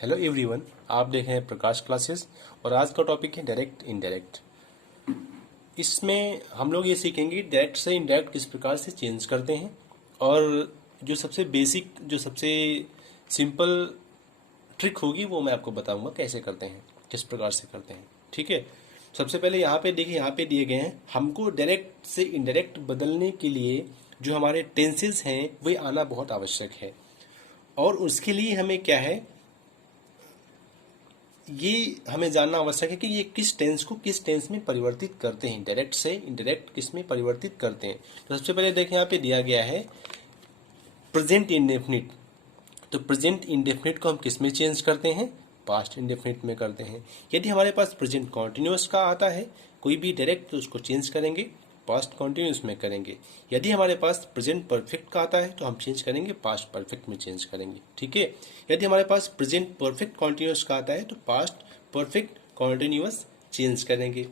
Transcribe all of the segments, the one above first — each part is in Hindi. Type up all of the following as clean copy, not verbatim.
हेलो एवरीवन, आप देख रहे हैं प्रकाश क्लासेस और आज का टॉपिक है डायरेक्ट इनडायरेक्ट। इसमें हम लोग ये सीखेंगे डायरेक्ट से इनडायरेक्ट किस प्रकार से चेंज करते हैं और जो सबसे बेसिक जो सबसे सिंपल ट्रिक होगी वो मैं आपको बताऊंगा कैसे करते हैं, किस प्रकार से करते हैं। ठीक है, सबसे पहले यहाँ पे देखिए, यहाँ पे दिए गए हैं हमको डायरेक्ट से इनडायरेक्ट बदलने के लिए जो हमारे टेंसेस हैं वे आना बहुत आवश्यक है। और उसके लिए हमें क्या है, ये हमें जानना आवश्यक है कि ये किस टेंस को किस टेंस में परिवर्तित करते हैं, डायरेक्ट से इनडायरेक्ट किस में परिवर्तित करते हैं। तो सबसे पहले देखें, यहाँ पे दिया गया है प्रेजेंट इंडेफिनिट। तो प्रेजेंट इंडेफिनिट को हम किस में चेंज करते हैं, पास्ट इंडेफिनिट में करते हैं। यदि हमारे पास प्रेजेंट कॉन्टिन्यूअस का आता है कोई भी डायरेक्ट, तो उसको चेंज करेंगे पास्ट कॉन्टिन्यूस में करेंगे। यदि हमारे पास प्रेजेंट परफेक्ट का आता है तो हम चेंज करेंगे पास्ट परफेक्ट में चेंज करेंगे। ठीक है, यदि हमारे पास प्रेजेंट परफेक्ट कॉन्टिन्यूस का आता है तो पास्ट परफेक्ट कॉन्टिन्यूस चेंज करेंगे।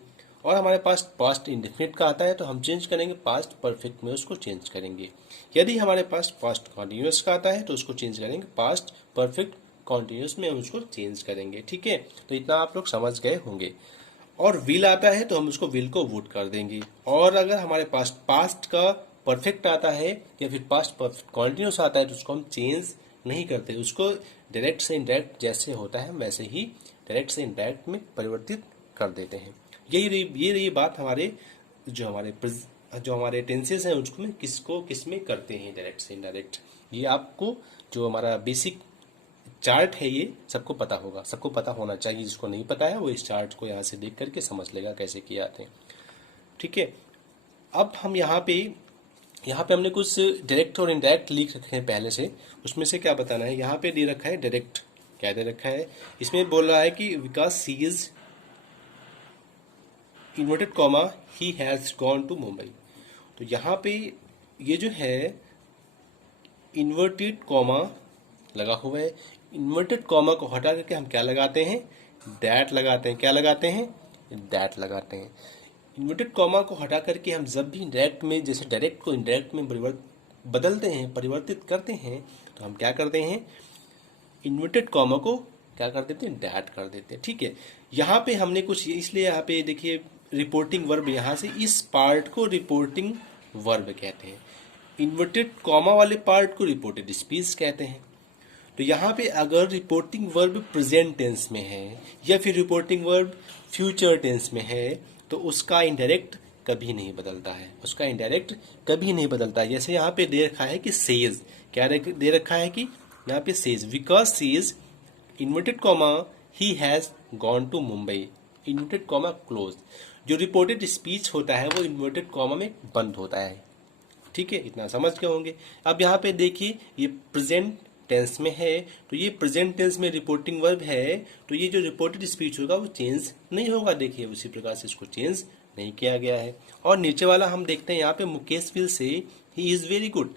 और हमारे पास पास्ट इंडेफिनिट का आता है तो हम चेंज करेंगे पास्ट परफेक्ट में, उसको चेंज करेंगे। यदि हमारे पास पास्ट कॉन्टिन्यूस का आता है तो उसको चेंज करेंगे पास्ट परफेक्ट कॉन्टिन्यूस में, हम उसको चेंज करेंगे। ठीक है, तो इतना आप लोग समझ गए होंगे। और विल आता है तो हम उसको विल को वुड कर देंगे। और अगर हमारे पास पास्ट का परफेक्ट आता है या फिर पास्ट परफेक्ट कॉन्टिन्यूस आता है तो उसको हम चेंज नहीं करते, उसको डायरेक्ट से इनडायरेक्ट जैसे होता है वैसे ही डायरेक्ट से इनडायरेक्ट में परिवर्तित कर देते हैं। ये रही बात हमारे जो हमारे टेंसेस हैं उसको में किसको किस में करते हैं डायरेक्ट से इनडायरेक्ट। ये आपको जो हमारा बेसिक चार्ट है ये सबको पता होगा, सबको पता होना चाहिए। जिसको नहीं पता है वो इस चार्ट को यहाँ से देख करके समझ लेगा कैसे किए आते हैं। ठीक है, अब हम यहाँ पे हमने कुछ डायरेक्ट और इनडायरेक्ट लिख रखे हैं पहले से, उसमें से क्या बताना है। यहाँ पे दे रखा है डायरेक्ट, क्या दे रखा है, इसमें बोल रहा है कि विकास सी is inverted comma he has gone to Mumbai. तो यहाँ पे ये जो है इन्वर्टेड कॉमा लगा हुआ है, इन्वर्टेड कॉमा को हटा करके हम क्या लगाते हैं, दैट लगाते हैं। क्या लगाते हैं, दैट लगाते हैं। इन्वर्टेड कॉमा को हटा करके हम जब भी डायरेक्ट में, जैसे डायरेक्ट को इनडायरेक्ट में बदलते हैं, परिवर्तित करते हैं, तो हम क्या करते हैं, इन्वर्टेड कॉमा को क्या कर देते हैं, दैट कर देते हैं। ठीक है, यहाँ पे हमने कुछ इसलिए यहाँ पे देखिए रिपोर्टिंग वर्ब, यहाँ से इस पार्ट को रिपोर्टिंग वर्ब कहते हैं। इन्वर्टेड कॉमा वाले पार्ट को रिपोर्टेड स्पीच कहते हैं। तो यहाँ पे अगर रिपोर्टिंग वर्ब प्रेजेंट टेंस में है या फिर रिपोर्टिंग वर्ब फ्यूचर टेंस में है तो उसका इनडायरेक्ट कभी नहीं बदलता है, उसका इनडायरेक्ट कभी नहीं बदलता है। जैसे यहाँ पे दे रखा है कि सेज, क्या दे रखा है कि यहाँ पे says because says inverted comma he has gone to Mumbai, inverted comma close. जो रिपोर्टेड स्पीच होता है वो इन्वर्टेड कॉमा में बंद होता है। ठीक है, इतना समझ गए होंगे। अब यहाँ पे देखिए ये प्रेजेंट टेंस में है तो ये प्रेजेंट टेंस में रिपोर्टिंग वर्ब है, तो ये जो रिपोर्टेड स्पीच होगा वो चेंज नहीं होगा। देखिए उसी प्रकार से इसको चेंज नहीं किया गया है। और नीचे वाला हम देखते हैं यहाँ पे Mukesh will say he is very good.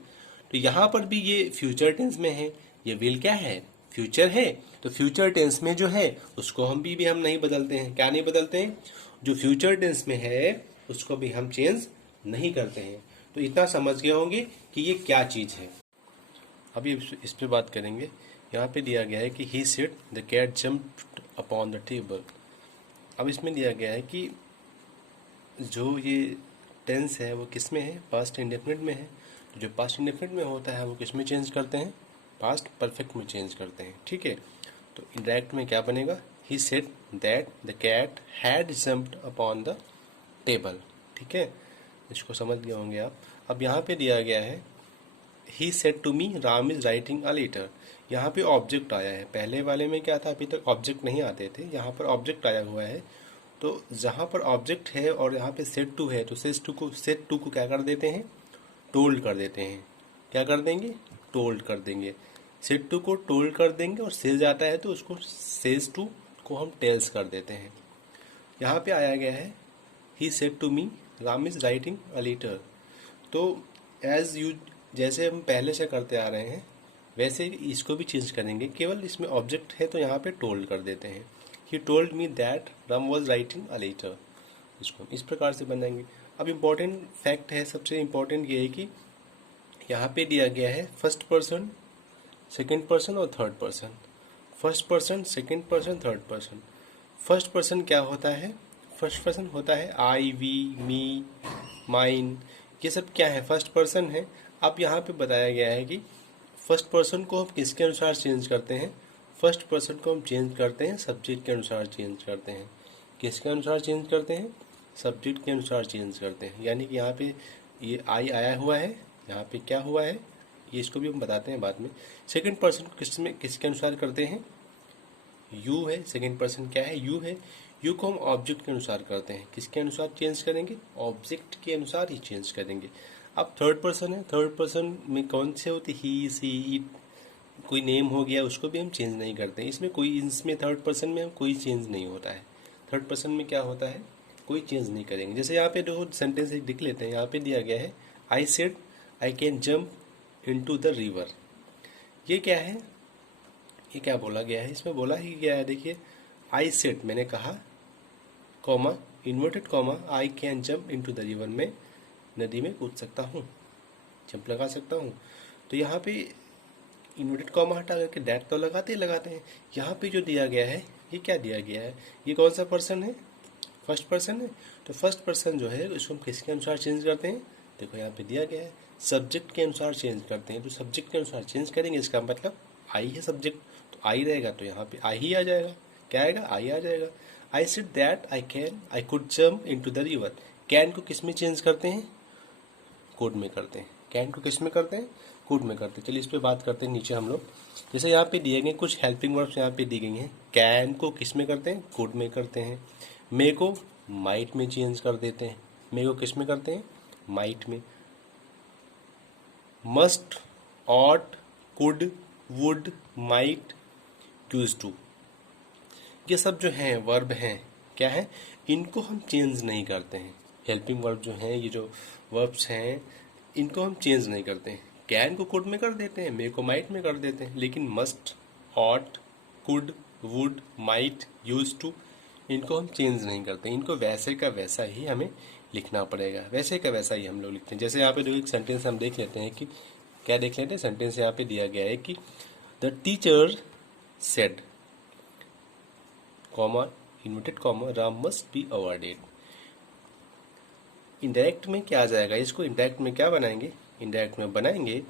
तो यहाँ पर भी ये फ्यूचर टेंस में है, ये विल क्या है, फ्यूचर है। तो फ्यूचर टेंस में जो है उसको हम भी हम नहीं बदलते हैं। क्या नहीं बदलते हैं, जो फ्यूचर टेंस में है उसको भी हम चेंज नहीं करते हैं। तो इतना समझ गए होंगे कि ये क्या चीज़ है। अभी इस पे बात करेंगे। यहाँ पे दिया गया है कि he said the cat jumped upon the table. अब इसमें दिया गया है कि जो ये टेंस है वो किस में है, पास्ट इंडेफिनिट में है। तो जो पास्ट इंडेफिनिट में होता है वो किस में चेंज करते हैं, पास्ट परफेक्ट में चेंज करते हैं। ठीक है, तो इंडायरेक्ट में क्या बनेगा, he said that the cat had jumped upon the table. ठीक है, इसको समझ गए होंगे आप। अब यहाँ पे दिया गया है he said to me Ram is writing a letter. यहाँ पे ऑब्जेक्ट आया है, पहले वाले में क्या था, अभी तक ऑब्जेक्ट नहीं आते थे, यहाँ पर ऑब्जेक्ट आया हुआ है। तो जहाँ पर ऑब्जेक्ट है और यहाँ पे सेड टू है तो सेड टू को क्या कर देते हैं, टोल्ड कर देते हैं। क्या कर देंगे, टोल्ड कर देंगे। सेड टू को टोल्ड कर देंगे और सेज आता है तो उसको सेज टू को हम टेल्स कर देते हैं। यहाँ पे आया गया है he said to me Ram is writing a letter. तो एज यू, जैसे हम पहले से करते आ रहे हैं वैसे इसको भी चेंज करेंगे। केवल इसमें ऑब्जेक्ट है तो यहाँ पे टोल्ड कर देते हैं, he told me that Ram was writing a letter. इसको इस प्रकार से बनाएंगे। अब इम्पोर्टेंट फैक्ट है, सबसे इम्पोर्टेंट ये है कि यहाँ पे दिया गया है फर्स्ट पर्सन, सेकेंड पर्सन और third person. First person, second person, third person. First person क्या होता है? फर्स्ट पर्सन होता है आई, वी, मी, माइन, ये सब क्या है? फर्स्ट पर्सन है। अब यहाँ पे बताया गया है कि फर्स्ट पर्सन को हम किसके अनुसार चेंज करते हैं? फर्स्ट पर्सन को हम चेंज करते हैं सब्जेक्ट के अनुसार चेंज करते हैं। किसके अनुसार चेंज करते हैं? सब्जेक्ट के अनुसार चेंज करते हैं। यानी कि यहाँ पे ये आई आया हुआ है, यहाँ पे क्या हुआ है ये इसको भी हम बताते हैं बाद में। सेकंड पर्सन को किसके अनुसार करते हैं? यू है। सेकंड पर्सन क्या है? यू है। यू को हम ऑब्जेक्ट के अनुसार करते हैं। किसके अनुसार चेंज करेंगे? ऑब्जेक्ट के अनुसार ही चेंज करेंगे। अब थर्ड पर्सन है। थर्ड पर्सन में कौन से होती? ही, सी, इट, कोई नेम हो गया उसको भी हम चेंज नहीं करते। इसमें थर्ड पर्सन में कोई चेंज नहीं होता है। थर्ड पर्सन में क्या होता है? कोई चेंज नहीं करेंगे। जैसे यहाँ पे दो सेंटेंस एक लिख लेते हैं। यहाँ पे दिया गया है I said I can jump into the river. ये क्या है? ये क्या बोला गया है? इसमें बोला ही गया है, देखिए आई सेड मैंने कहा, comma, inverted comma, I can jump into the river, में नदी में कूद सकता हूँ, जंप लगा सकता हूँ। तो यहाँ पे इन्वर्टेड कॉमा हटा करके दैट तो लगाते ही लगाते हैं। यहाँ पे जो दिया गया है ये क्या दिया गया है? ये कौन सा पर्सन है? फर्स्ट पर्सन है। तो फर्स्ट पर्सन जो है इसको हम किसके अनुसार चेंज करते हैं? देखो यहाँ पे दिया गया है सब्जेक्ट के अनुसार चेंज करते हैं। तो सब्जेक्ट के अनुसार चेंज करेंगे, इसका मतलब आई है सब्जेक्ट, तो आई रहेगा, तो यहाँ पे आई ही आ जाएगा। क्या आएगा? आई आ जाएगा। I said that I could jump into the river. Can को किस में चेंज करते हैं? कोड में करते हैं। कैन को किस में करते हैं? कोड में करते हैं। चलिए इस पे बात करते हैं नीचे हम लोग। जैसे यहाँ पे दिए गए कुछ हेल्पिंग वर्ब्स यहाँ पे दी गई हैं। कैन को किस में करते हैं? कोड में करते हैं। मे को माइट में चेंज कर देते हैं। मे को किस में करते हैं? माइट में। Must, ought, could, would, might, use to, ये सब जो हैं वर्ब हैं, क्या है? इनको हम चेंज नहीं करते हैं। हेल्पिंग वर्ब जो हैं, ये जो वर्ब्स हैं, इनको हम चेंज नहीं करते हैं। कैन को कुड में कर देते हैं, मे को माइट में कर देते हैं, लेकिन must, ought, could, would, might, use to, इनको हम चेंज नहीं करते। इनको वैसे का वैसा ही हमें लिखना पड़ेगा। वैसे का वैसा ही हम लोग लिखते हैं। जैसे यहाँ पे दो एक सेंटेंस हम देख लेते हैं कि क्या देख लेते हैं। सेंटेंस यहाँ पे दिया गया है कि the teacher said, comma, inverted comma, Ram must be awarded. Indirect में क्या आ जाएगा? इसको इंडायरेक्ट में क्या बनाएंगे? इंडायरेक्ट में बनाएंगे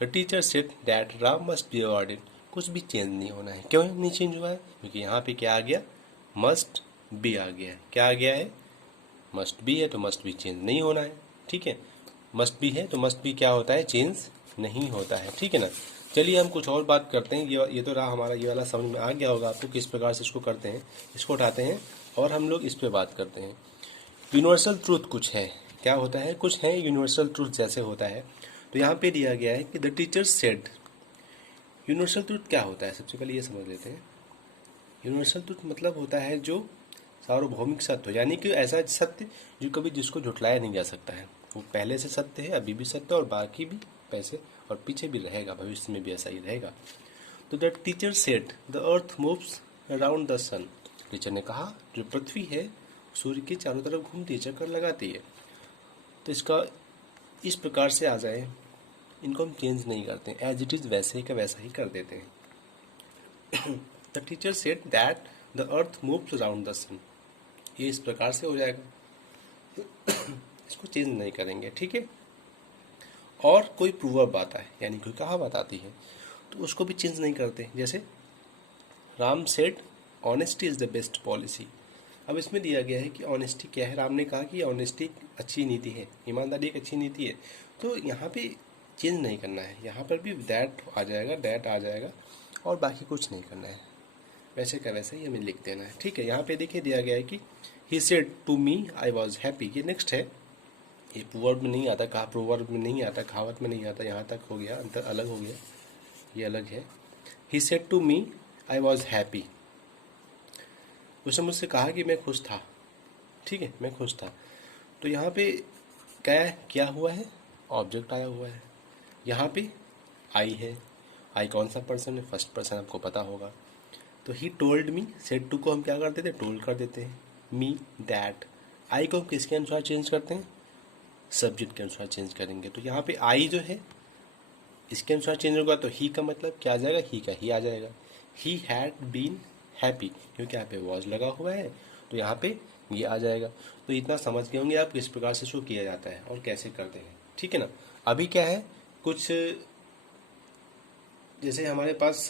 the teacher said that Ram must be awarded. कुछ भी चेंज नहीं होना है। क्यों नहीं चेंज हुआ है? क्योंकि यहाँ पे क्या आ गया? मस्ट बी आ गया है। क्या आ गया है? मस्ट बी है, तो मस्ट बी चेंज नहीं होना है। ठीक है, मस्ट बी है तो मस्ट बी क्या होता है? चेंज नहीं होता है। ठीक है ना। चलिए हम कुछ और बात करते हैं। ये तो रहा हमारा, ये वाला समझ में आ गया होगा आपको किस प्रकार से इसको करते हैं। इसको उठाते हैं और हम लोग इस पे बात करते हैं। यूनिवर्सल ट्रूथ कुछ है, क्या होता है? कुछ है यूनिवर्सल ट्रूथ जैसे होता है। तो यहाँ पे दिया गया है कि the teacher said. Universal truth क्या होता है? सबसे पहले ये समझ लेते हैं। यूनिवर्सल ट्रूथ मतलब होता है जो सार्वभौमिक सत्य हो, यानी कि ऐसा सत्य जो कभी जिसको झुटलाया नहीं जा सकता है। वो पहले से सत्य है, अभी भी सत्य, और बाकी भी पैसे और पीछे भी रहेगा, भविष्य में भी ऐसा ही रहेगा। तो that teacher said the earth moves around the sun. Teacher ने कहा जो पृथ्वी है सूर्य के चारों तरफ घूमती है, चक्कर लगाती है। तो इसका इस प्रकार से आ जाए, इनको हम चेंज नहीं करते, एज इट इज़ वैसे का वैसा ही कर देते हैं। The teacher said that the earth moves around the sun, ये इस प्रकार से हो जाएगा। इसको चेंज नहीं करेंगे। ठीक है। और कोई प्रूवर्ब आता है, यानी कोई कहावत आती है, तो उसको भी चेंज नहीं करते। जैसे Ram said honesty is the best policy. अब इसमें दिया गया है कि ऑनेस्टी क्या है। राम ने कहा कि ऑनेस्टी अच्छी नीति है, ईमानदारी एक अच्छी नीति है। तो यहाँ पे चेंज नहीं करना है, यहाँ पर भी दैट आ जाएगा, दैट आ जाएगा, और बाकी कुछ नहीं करना है, वैसे का वैसे ही हमें लिख देना है। ठीक है। यहाँ पे देखिए दिया गया है कि he said to me I was happy. ये नेक्स्ट है, ये प्रोवर्ब में नहीं आता, कहा प्रोवर्ब में नहीं आता, कहावत में नहीं आता, यहाँ तक हो गया, अंतर अलग हो गया, ये अलग है। He said to me I was happy, उसने मुझसे कहा कि मैं खुश था। ठीक है, मैं खुश था। तो यहाँ पे क्या हुआ है? ऑब्जेक्ट आया हुआ है। यहाँ पे आई है। आई कौन सा पर्सन है? फर्स्ट पर्सन, आपको पता होगा। तो he told me, said to को हम क्या कर देते हैं? टोल्ड कर देते हैं। मी, दैट, आई को हम किसके अनुसार चेंज करते हैं? सब्जेक्ट के अनुसार चेंज करेंगे। तो यहाँ पे आई जो है इसके अनुसार चेंज होगा, तो ही का मतलब क्या आ जाएगा? ही का ही आ जाएगा। ही हैड बीन हैप्पी, क्योंकि यहाँ पे वॉज लगा हुआ है तो यहाँ पे ये आ जाएगा। तो इतना समझ गए होंगे आप किस प्रकार से शो किया जाता है और कैसे करते हैं, ठीक है ना। अभी क्या है, कुछ जैसे हमारे पास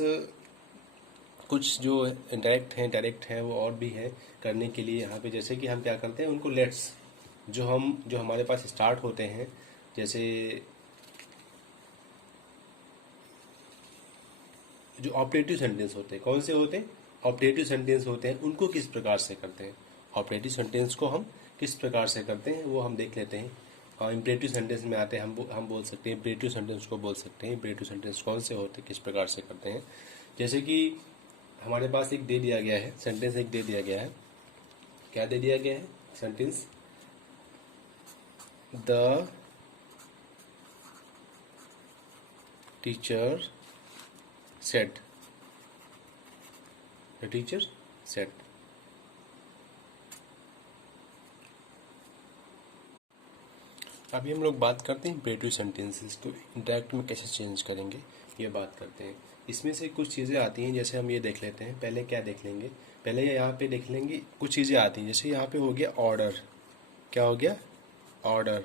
कुछ जो डायरेक्ट हैं वो और भी है करने के लिए यहाँ पे। जैसे कि हम क्या करते हैं, उनको लेट्स जो हमारे पास स्टार्ट होते हैं, जैसे जो ऑपरेटिव सेंटेंस होते हैं, कौन से होते हैं, ऑपरेटिव सेंटेंस होते हैं, उनको किस प्रकार से करते हैं। ऑपरेटिव सेंटेंस को हम किस प्रकार से करते हैं वो हम देख लेते हैं। और इम्परेटिव सेंटेंस में आते हैं, हम बोल सकते हैं इम्परेटिव सेंटेंस को बोल सकते हैं। इम्परेटिव सेंटेंस कौन से होते हैं, किस प्रकार से करते हैं। जैसे कि हमारे पास एक दे दिया गया है सेंटेंस, एक दे दिया गया है, क्या दे दिया गया है sentence, the teacher said, the teacher said. अभी हम लोग बात करते हैं इम्परेटिव सेंटेंसेस को इंटरेक्ट में कैसे चेंज करेंगे, ये बात करते हैं। इसमें से कुछ चीज़ें आती हैं, जैसे हम ये देख लेते हैं। पहले क्या देख लेंगे, पहले यहाँ पे देख लेंगे कुछ चीज़ें आती हैं। जैसे यहाँ पे हो गया ऑर्डर, क्या हो गया, ऑर्डर।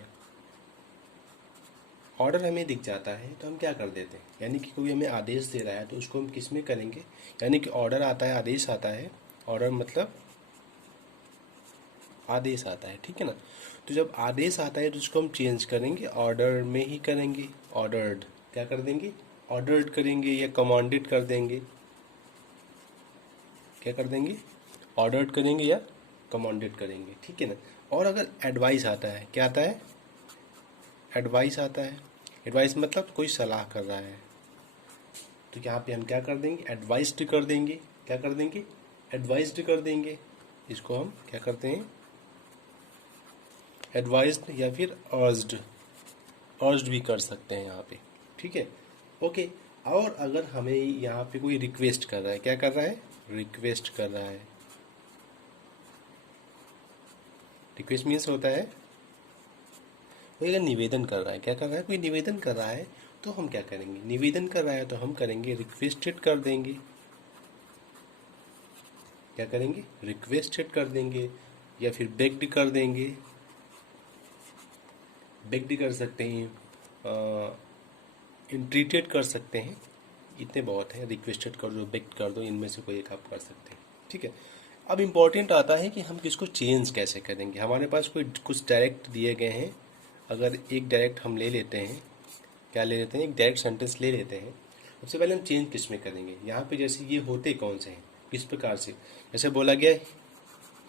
ऑर्डर हमें दिख जाता है तो हम क्या कर देते हैं, यानी कि कोई हमें आदेश दे रहा है तो उसको हम किस में करेंगे, यानी कि ऑर्डर आता है, आदेश आता है। ऑर्डर मतलब आदेश आता है, ठीक है ना। तो जब आदेश आता है तो उसको हम चेंज करेंगे, ऑर्डर में ही करेंगे। ऑर्डर्ड, क्या कर देंगे, ऑर्डर्ड करेंगे या कमांडेड कर देंगे। क्या कर देंगे, ऑर्डर्ड करेंगे या कमांडेड करेंगे, ठीक है ना। और अगर एडवाइस आता है, क्या आता है, एडवाइस आता है। एडवाइस मतलब कोई सलाह कर रहा है, तो यहाँ पे हम क्या कर देंगे, एडवाइस्ड कर देंगे। क्या कर देंगे, एडवाइस्ड कर देंगे। इसको हम क्या करते हैं, एडवाइस्ड या फिर अर्ज्ड, अर्ज्ड भी कर सकते हैं यहाँ पे, ठीक है, ओके। और अगर हमें यहाँ पे कोई रिक्वेस्ट कर रहा है, क्या कर रहा है, रिक्वेस्ट कर रहा है। रिक्वेस्ट मीन्स होता है कोई अगर निवेदन कर रहा है, क्या कर रहा है, कोई निवेदन कर रहा है तो हम क्या करेंगे, निवेदन कर रहा है तो हम करेंगे रिक्वेस्टेड कर देंगे। क्या करेंगे, रिक्वेस्टेड कर देंगे या फिर बेग्ड कर देंगे। बेग्ड कर सकते हैं, इंट्रीटेड कर सकते हैं, इतने बहुत हैं। रिक्वेस्टेड कर दो, बेग्ड कर दो, इनमें से कोई एक आप कर सकते हैं, ठीक है। अब इम्पोर्टेंट आता है कि हम किसको चेंज कैसे करेंगे। हमारे पास कोई कुछ डायरेक्ट दिए गए हैं, अगर एक डायरेक्ट हम ले लेते हैं, क्या ले लेते हैं, एक डायरेक्ट सेंटेंस ले लेते हैं। सबसे पहले हम चेंज किस में करेंगे, यहाँ पे जैसे ये होते कौन से हैं, किस प्रकार से। जैसे बोला गया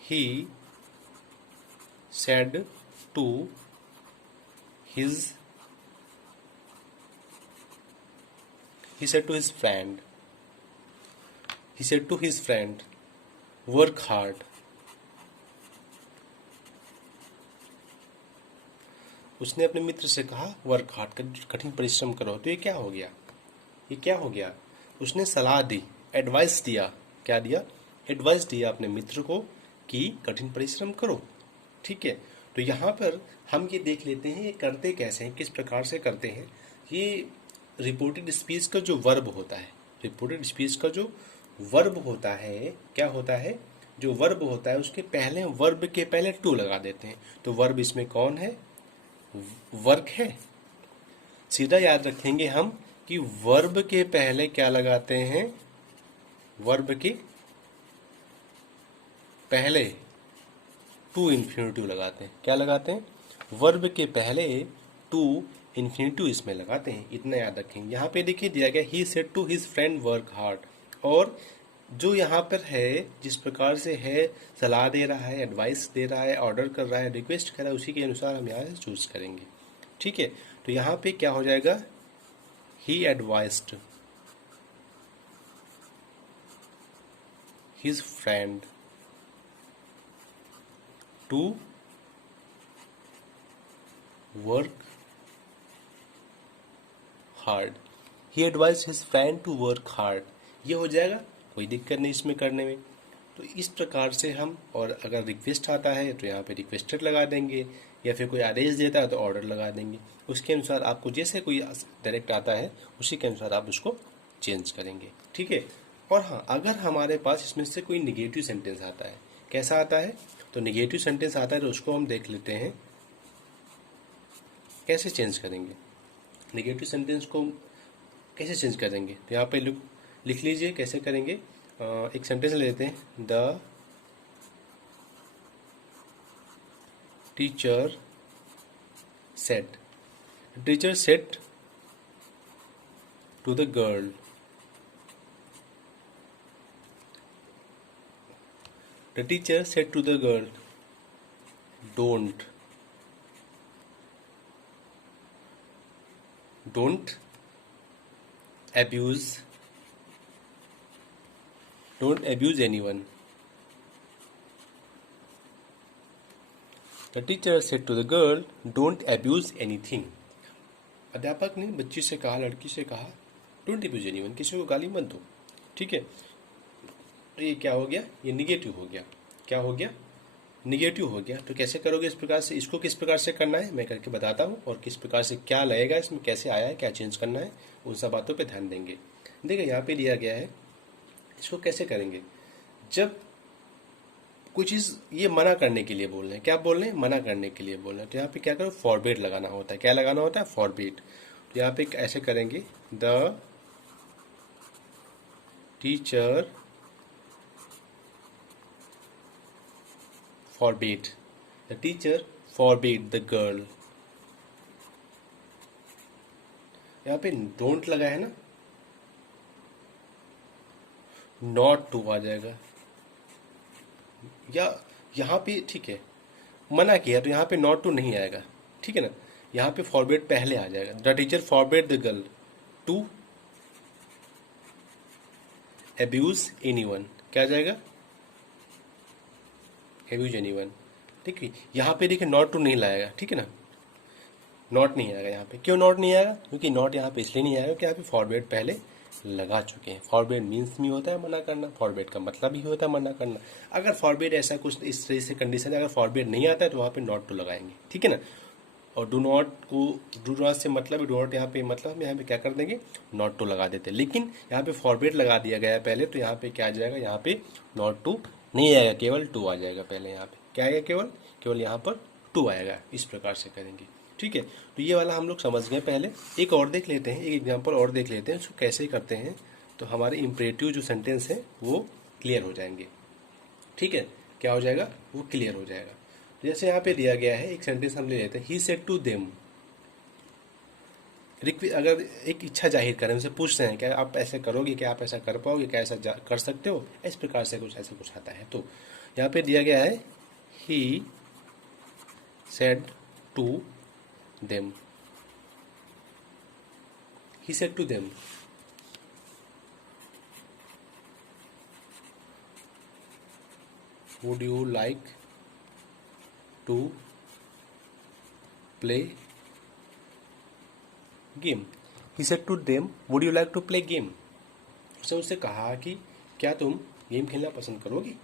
he said to his, he said to his friend, he said to his friend, work hard। उसने अपने मित्र से कहा वर्क हार्ड, कठिन परिश्रम करो। तो ये क्या हो गया, ये क्या हो गया, उसने सलाह दी, एडवाइस दिया। क्या दिया, एडवाइस दिया अपने मित्र को कि कठिन परिश्रम करो, ठीक है। तो यहाँ पर हम ये देख लेते हैं ये करते कैसे हैं, किस प्रकार से करते हैं। ये रिपोर्टेड स्पीच का जो वर्ब होता है, रिपोर्टेड स्पीच का जो वर्ब होता है, क्या होता है, जो वर्ब होता है उसके पहले, वर्ब के पहले टू लगा देते हैं। तो वर्ब इसमें कौन है, वर्क है। सीधा याद रखेंगे हम कि वर्ब के पहले क्या लगाते हैं, वर्ब के पहले टू इन्फिनिटिव लगाते हैं। क्या लगाते हैं, वर्ब के पहले टू इन्फिनिटिव इसमें लगाते हैं, इतना याद रखेंगे। यहाँ पे देखिए दिया गया he said to his friend work hard, और जो यहाँ पर है जिस प्रकार से है, सलाह दे रहा है, एडवाइस दे रहा है, ऑर्डर कर रहा है, रिक्वेस्ट कर रहा है, उसी के अनुसार हम यहाँ से चूज करेंगे, ठीक है। तो यहाँ पे क्या हो जाएगा, he advised his friend to work hard, he advise his friend to work hard, ये हो जाएगा, कोई दिक्कत नहीं इसमें करने में। तो इस प्रकार से हम, और अगर रिक्वेस्ट आता है तो यहाँ पे रिक्वेस्टेड लगा देंगे, या फिर कोई आदेश देता है तो ऑर्डर लगा देंगे। उसके अनुसार आपको जैसे कोई डायरेक्ट आता है उसी के अनुसार आप उसको चेंज करेंगे, ठीक है। और हाँ, अगर हमारे पास इसमें से कोई निगेटिव सेंटेंस आता है, कैसा आता है, तो निगेटिव सेंटेंस आता है तो उसको हम देख लेते हैं कैसे चेंज करेंगे। निगेटिव सेंटेंस को कैसे चेंज करेंगे, तो यहाँ पे लिख लीजिए कैसे करेंगे। एक सेंटेंस ले लेते हैं, the teacher said. Teacher said to the girl, the teacher said to the girl, don't abuse anyone. The teacher said to the girl, don't abuse anything. अध्यापक ने बच्ची से कहा, लड़की से कहा, डोंट एब्यूज एनीवन, किसी को गाली मत दो। ठीक है, तो ये क्या हो गया, ये निगेटिव हो गया। क्या हो गया, निगेटिव हो गया। तो कैसे करोगे इस प्रकार से, इसको किस प्रकार से करना है मैं करके बताता हूँ, और किस प्रकार से क्या लगेगा इसमें, कैसे आया है, क्या चेंज करना है, उन सब बातों पे ध्यान देंगे। देखिए यहाँ पे दिया गया है, इसको कैसे करेंगे। जब कुछ चीज़ ये मना करने के लिए बोल रहे हैं, क्या बोल रहे हैं, मना करने के लिए बोल रहे हैं, तो यहाँ पे क्या करो, फॉरबिड लगाना होता है। क्या लगाना होता है, फॉरबिड। तो यहाँ पे ऐसे करेंगे, the teacher forbade, the teacher forbade the girl। यहाँ पे डोंट लगा है ना, नॉट टू आ जाएगा, या यहाँ पे ठीक है मना किया तो यहाँ पे नॉट टू नहीं आएगा, ठीक है ना। यहाँ पे फॉरबिड पहले आ जाएगा, the teacher forbid the girl to abuse anyone. क्या आ जाएगा, एब्यूज एनीवन। ठीक है, यहाँ पे देखिए नॉट टू नहीं लाएगा, ठीक है ना, नॉट नहीं आएगा यहाँ पे। क्यों नॉट नहीं आएगा, क्योंकि नॉट यहाँ पे इसलिए नहीं आएगा कि यहाँ पे फॉरबिड पहले लगा चुके हैं। फॉरबिड मीन्स में होता है मना करना, फॉरबिड का मतलब ही होता है मना करना। अगर फॉरबिड ऐसा कुछ इस तरह से कंडीशन है, अगर फॉरबिड नहीं आता है तो वहाँ पे नॉट टू लगाएंगे, ठीक है ना। और डू नॉट से मतलब, डू नॉट यहाँ पे मतलब हम यहाँ पे क्या कर देंगे, नॉट टू लगा देते हैं। लेकिन यहाँ पे फॉरबिड लगा दिया गया है पहले, तो यहाँ पे क्या आ जाएगा, यहाँ पे नॉट टू नहीं आएगा, केवल टू आ जाएगा पहले। यहाँ पे क्या आएगा, केवल यहाँ पर टू आएगा। इस प्रकार से करेंगे, ठीक है। तो ये वाला हम लोग समझ गए। पहले एक और देख लेते हैं, एक एग्जांपल और देख लेते हैं, उसको कैसे करते हैं, तो हमारे इम्परेटिव जो सेंटेंस है वो क्लियर हो जाएंगे, ठीक है। क्या हो जाएगा, वो क्लियर हो जाएगा। जैसे यहाँ पे दिया गया है, एक सेंटेंस हम ले लेते हैं, ही सेड टू देम। अगर एक इच्छा जाहिर करें, उनसे पूछते हैं क्या आप ऐसे करोगे, क्या आप ऐसा कर पाओगे, क्या ऐसा कर सकते हो, इस प्रकार से कुछ ऐसा कुछ आता है। तो यहाँ पे दिया गया है, he said to them, he said to them, would you like to play game? He said to them, would you like to play game? उसने उससे कहा कि क्या तुम गेम खेलना पसंद करोगी।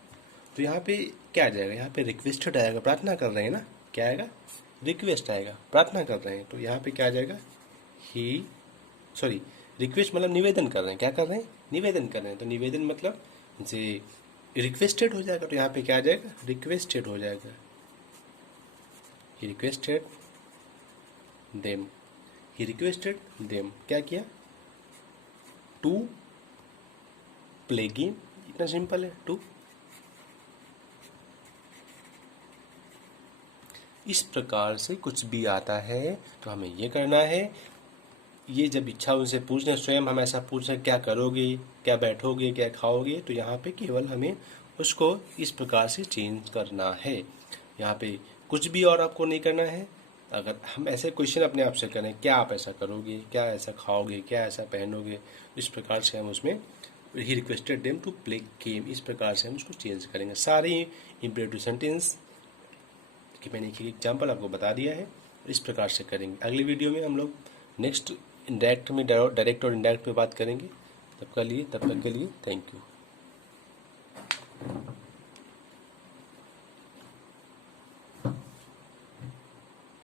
तो यहाँ पे क्या आ जाएगा, यहाँ पे रिक्वेस्टेड आएगा, प्रार्थना कर रहे हैं ना, क्या आएगा, रिक्वेस्ट आएगा, प्रार्थना कर रहे हैं। तो यहाँ पे क्या आ जाएगा, रिक्वेस्ट मतलब निवेदन कर रहे हैं, क्या कर रहे हैं, निवेदन कर रहे हैं। तो निवेदन मतलब जे रिक्वेस्टेड हो जाएगा, तो यहाँ पे क्या आ जाएगा, रिक्वेस्टेड हो जाएगा, ही रिक्वेस्टेड देम, ही रिक्वेस्टेड देम। क्या किया, टू प्ले गेम, इतना सिंपल है, टू। इस प्रकार से कुछ भी आता है तो हमें ये करना है, ये जब इच्छा उनसे पूछने, स्वयं हम ऐसा पूछें क्या करोगे, क्या बैठोगे, क्या खाओगे, तो यहाँ पे केवल हमें उसको इस प्रकार से चेंज करना है। यहाँ पे कुछ भी और आपको नहीं करना है। अगर हम ऐसे क्वेश्चन अपने आप से करें, क्या आप ऐसा करोगे, क्या ऐसा खाओगे, क्या ऐसा पहनोगे, इस प्रकार से हम उसमें he requested them to play game, इस प्रकार से हम उसको चेंज करेंगे। सारे इम्परेटिव सेंटेंस कि मैंने एक एग्जाम्पल आपको बता दिया है, इस प्रकार से करेंगे। अगली वीडियो में हम लोग नेक्स्ट डायरेक्ट में डायरेक्ट और इनडायरेक्ट पे बात करेंगे। तब तक के लिए थैंक यू।